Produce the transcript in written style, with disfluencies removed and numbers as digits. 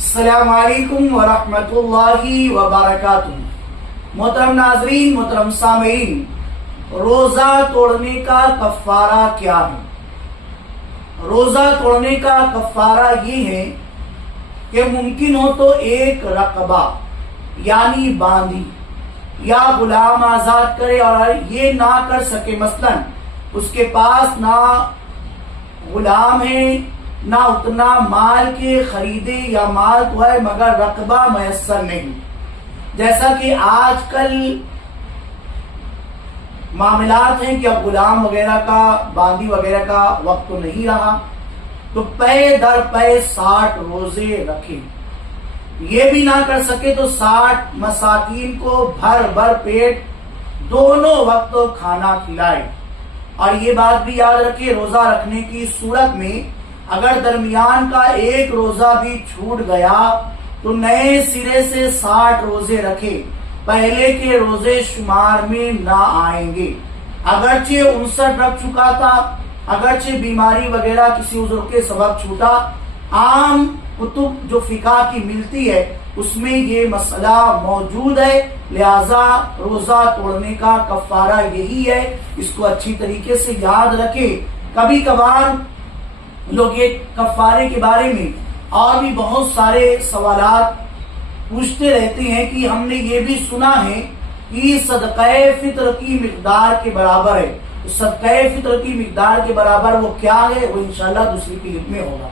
السلام علیکم ورحمۃ اللہ وبرکاتہ۔ محترم ناظرین، محترم سامعین، روزہ توڑنے کا کفارہ کیا ہے؟ روزہ توڑنے کا کفارہ یہ ہے کہ ممکن ہو تو ایک رقبہ یعنی باندی یا غلام آزاد کرے، اور یہ نہ کر سکے، مثلا اس کے پاس نہ غلام ہے نہ اتنا مال کے خریدے، یا مال تو ہے مگر رقبہ میسر نہیں، جیسا کہ آج کل معاملات ہیں کہ اب غلام وغیرہ کا، باندی وغیرہ کا وقت تو نہیں رہا، تو پے در پے 60 روزے رکھے۔ یہ بھی نہ کر سکے تو 60 مساکین کو بھر بھر پیٹ دونوں وقت کھانا کھلائے۔ اور یہ بات بھی یاد رکھے، روزہ رکھنے کی صورت میں اگر درمیان کا ایک روزہ بھی چھوٹ گیا تو نئے سرے سے 60 روزے رکھے، پہلے کے روزے شمار میں نہ آئیں گے۔ اگرچہ 59 رکھ چکا تھا، اگرچہ بیماری وغیرہ کسی عذر کے سبب چھوٹا، عام کتب جو فقہ کی ملتی ہے اس میں یہ مسئلہ موجود ہے، لہذا روزہ توڑنے کا کفارہ یہی ہے۔ اس کو اچھی طریقے سے یاد رکھے۔ کبھی کبھار لوگ یہ کفارے کے بارے میں اور بھی بہت سارے سوالات پوچھتے رہتے ہیں کہ ہم نے یہ بھی سنا ہے کہ صدقہ فطر کی مقدار کے برابر ہے۔ صدقہ فطر کی مقدار کے برابر وہ کیا ہے، وہ انشاءاللہ دوسری کلپ میں ہوگا۔